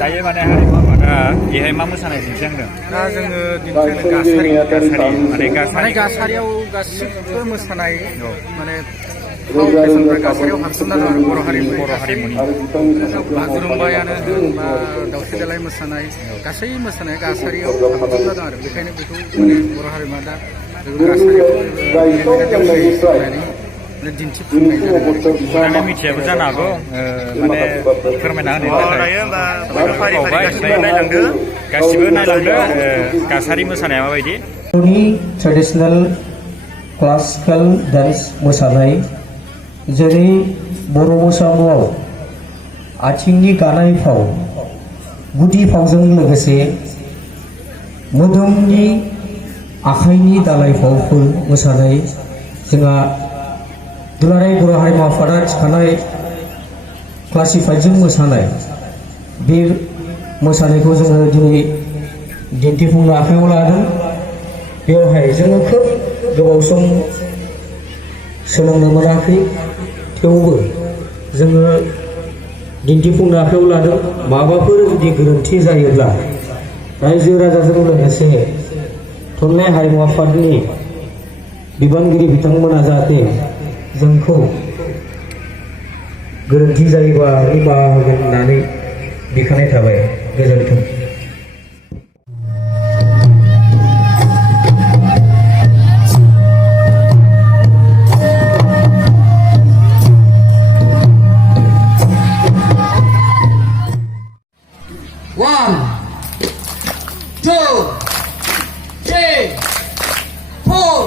दायो माने हारिमुआ दा बेहाय मा मोसानाय दिन्थिहांदों? दा जोङो दिन्थिहांदों माने गासारियाव गासिबो मोसानाय माने फाव फेसनफोरा गासारियाव हाबसोमना दं आरो बर' हारिमुनि बागुरुम्बायानो होन बा दावस्रि देलाय मोसानाय गासै मोसानाया गासारियाव हाबसोमना दं आरो बेखायनो बेखौ माने बर' हारिमुआ दा गासारियाव दिन्थिफुंनाय जादों। मिथियाबो जानो हागौ माने फोरमायना होनायनि थाखाय गासिबो नायलांदो गासारि मोसानाया माबायदि ट्रेडिशनेल क्लासिकेल डान्स मोसानाय जेरै बर' मोसानायाव आथिंनि गानाय फाव गुदि फावजों लोगोसे मोदोमनि आखाइनि दालाय फावफोर मोसानाय जोंहा दुलाराय बर' हारिमु आफादा थिखानाय क्लासिफाइडजों मोसानाय बे मोसानायखौ जोङो दिनै दिन्थिफुंनो आखायाव लादों। बेवहाय जोङो खोब गोबाव सम सोलोंनो मोनाखै थेवबो जोङो दिन्थिफुंनो आखायाव लादों। माबाफोर जुदि गोरोन्थि जायोब्ला रायजो राजाजों लोगोसे थुनलाइ हारिमु आफादनि बिबानगिरि बिथांमोना जाहाथे जोंखौ गोरोन्थि जायोबा निमाहा होगोन होननानै बिखानाय थाबाय। गोजोन्थों। One, two, three, four.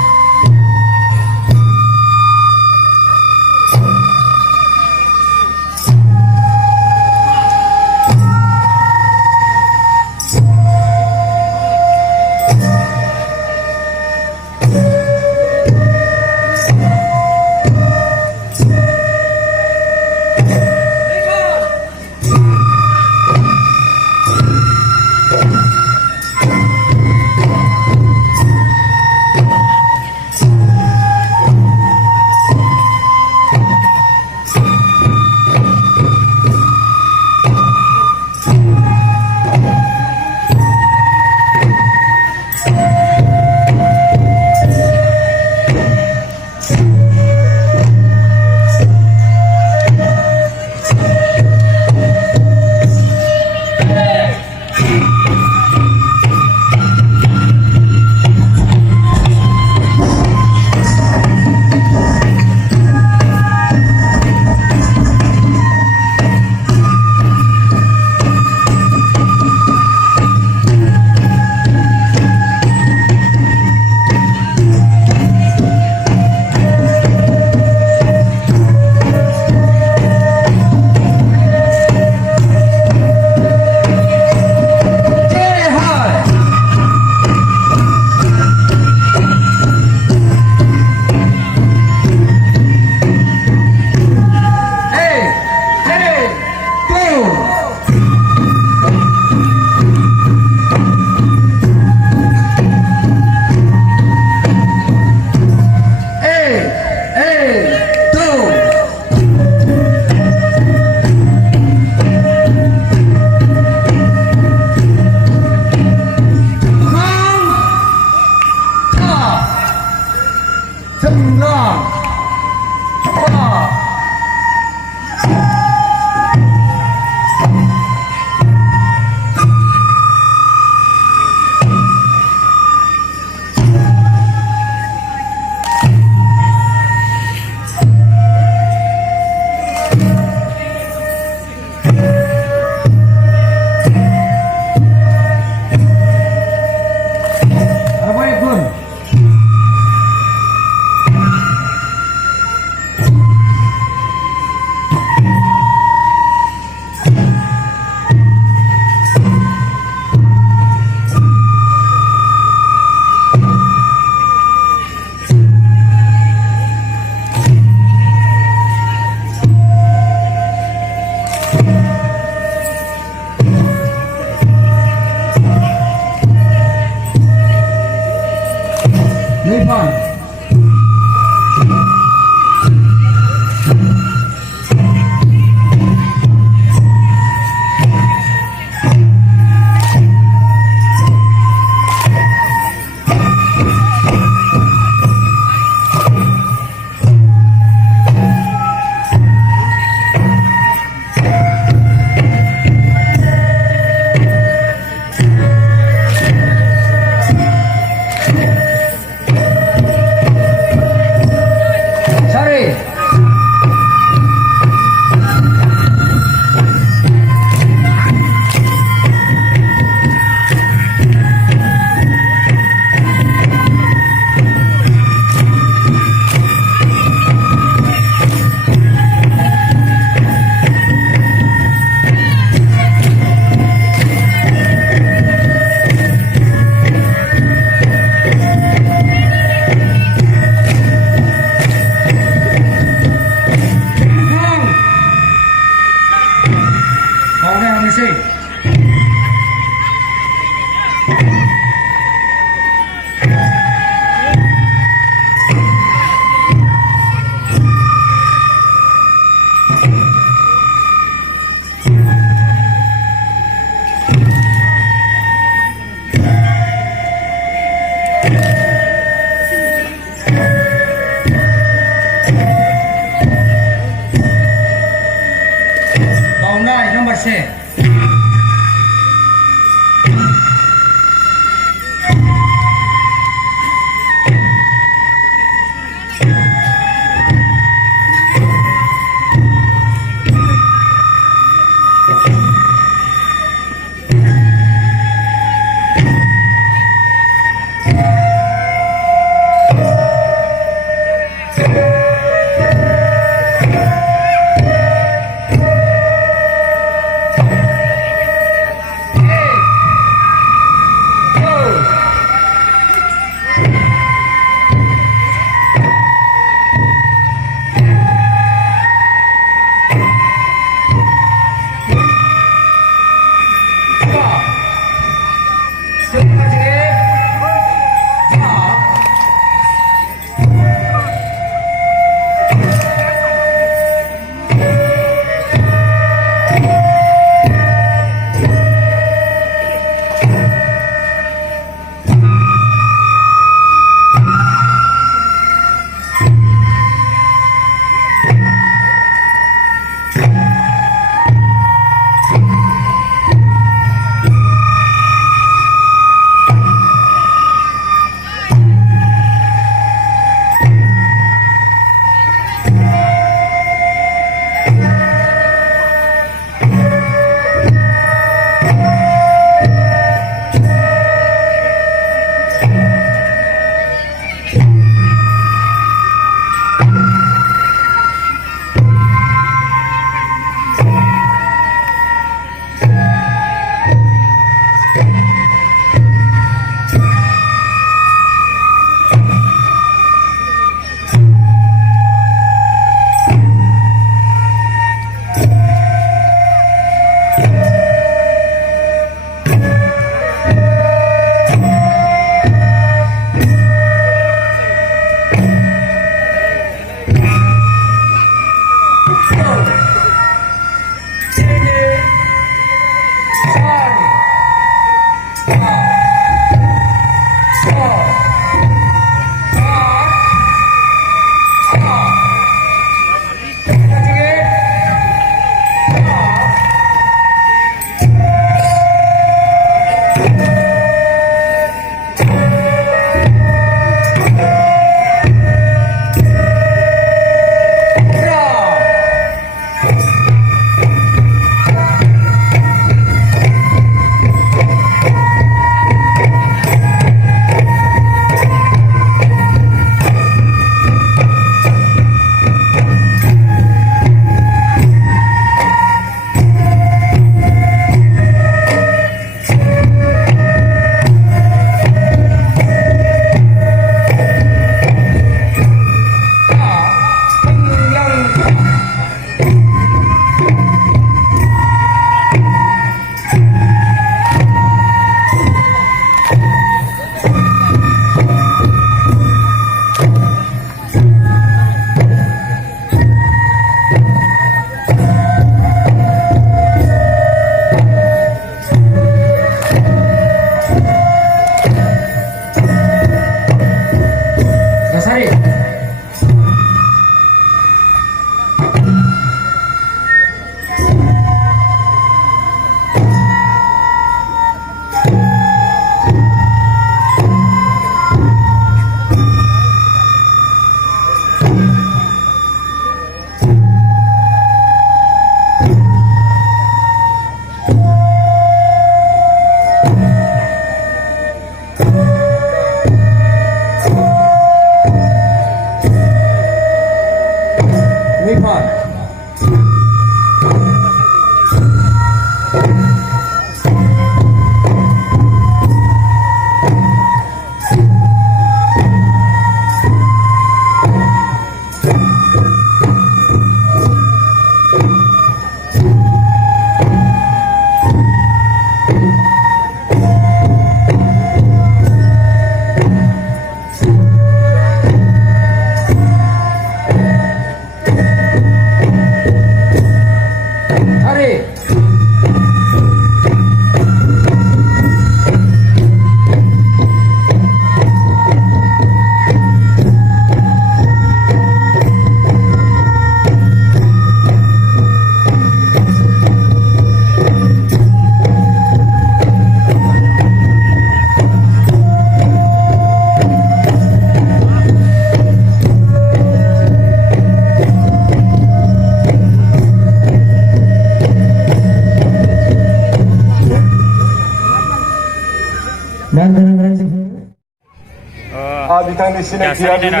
बिथांनि सिनायथिया बेनो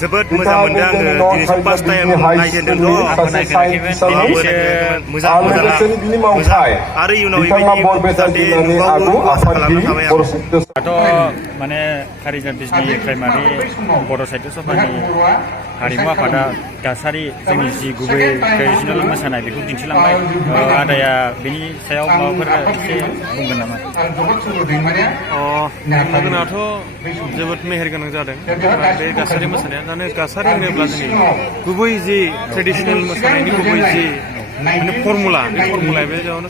जोबोद मोजां मोनदों आङो दिनैसिम फार्स्ट टाइम नायजेनदोंल' आंबो नायफेराखैमोन दिनैसो मोजां आरो इयुनाव बेबायदि जाहाथे नुबावो आसा खालामना थाबाय आं दाथ' माने कारिजात बिजनि प्राइमारि बड' साहित्य सभानि हारिमु आफादा गासारि जोंनि जि गुबै ट्रेडिसनेल मोसानाय बेखौ दिन्थिलांबाय आदाया बेनि सायाव माबाफोर एसे बुंगोन नामा? बुंनायाथ' जोबोद मेहेरगोनां जादों बे गासारि मोसानाया माने गासारि होनोब्ला जोंनि गुबै जि ट्रेडिसनेल मोसानायनि गुबै जि माने फर्मुला बे फर्मुलाया बे जावनो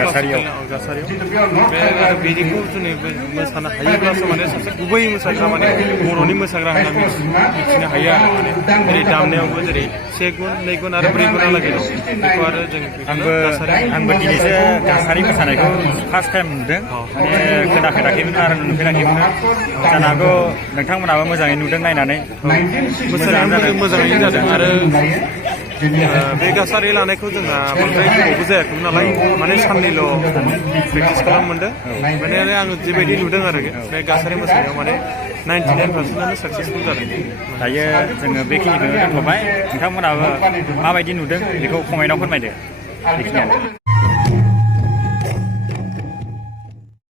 गासारियाव बे आरो बिदिखौ जोङो मोसानो हायोब्लासो माने सासे गुबै मोसाग्रा माने बर'नि मोसाग्रा होनना मिथिनो हायो आरो माने जेरै दामनायावबो जेरै 1 गुन 2 गुन आरो 4 गुनहालागै दं बेखौ आरो जों आंबो दिनैसो गासारि मोसानायखौ फार्स्ट टाइम नुदों माने खोनाफेराखैमोन आरो नुफेराखैमोन जानो हागौ नोंथांमोनाबो मोजाङै नुदों नायनानै मोजाङैनो जादों आरो बे गासारि लानायखौ जोंहा बांद्राय गोबावबो जायाखैमोन नालाय माने साननैल' प्रेक्टिस खालामनो मोनदों माने आङो जेबायदि नुदों आरो बे गासारि मोसानायाव माने 99% साक्सेसफुल जादों। दायो जोङो बेखिनिखौनो दोनथ'बाय नोंथांमोनाबो माबायदि नुदों बेखौ कमेन्टआव फोरमायदो बेखिनियानो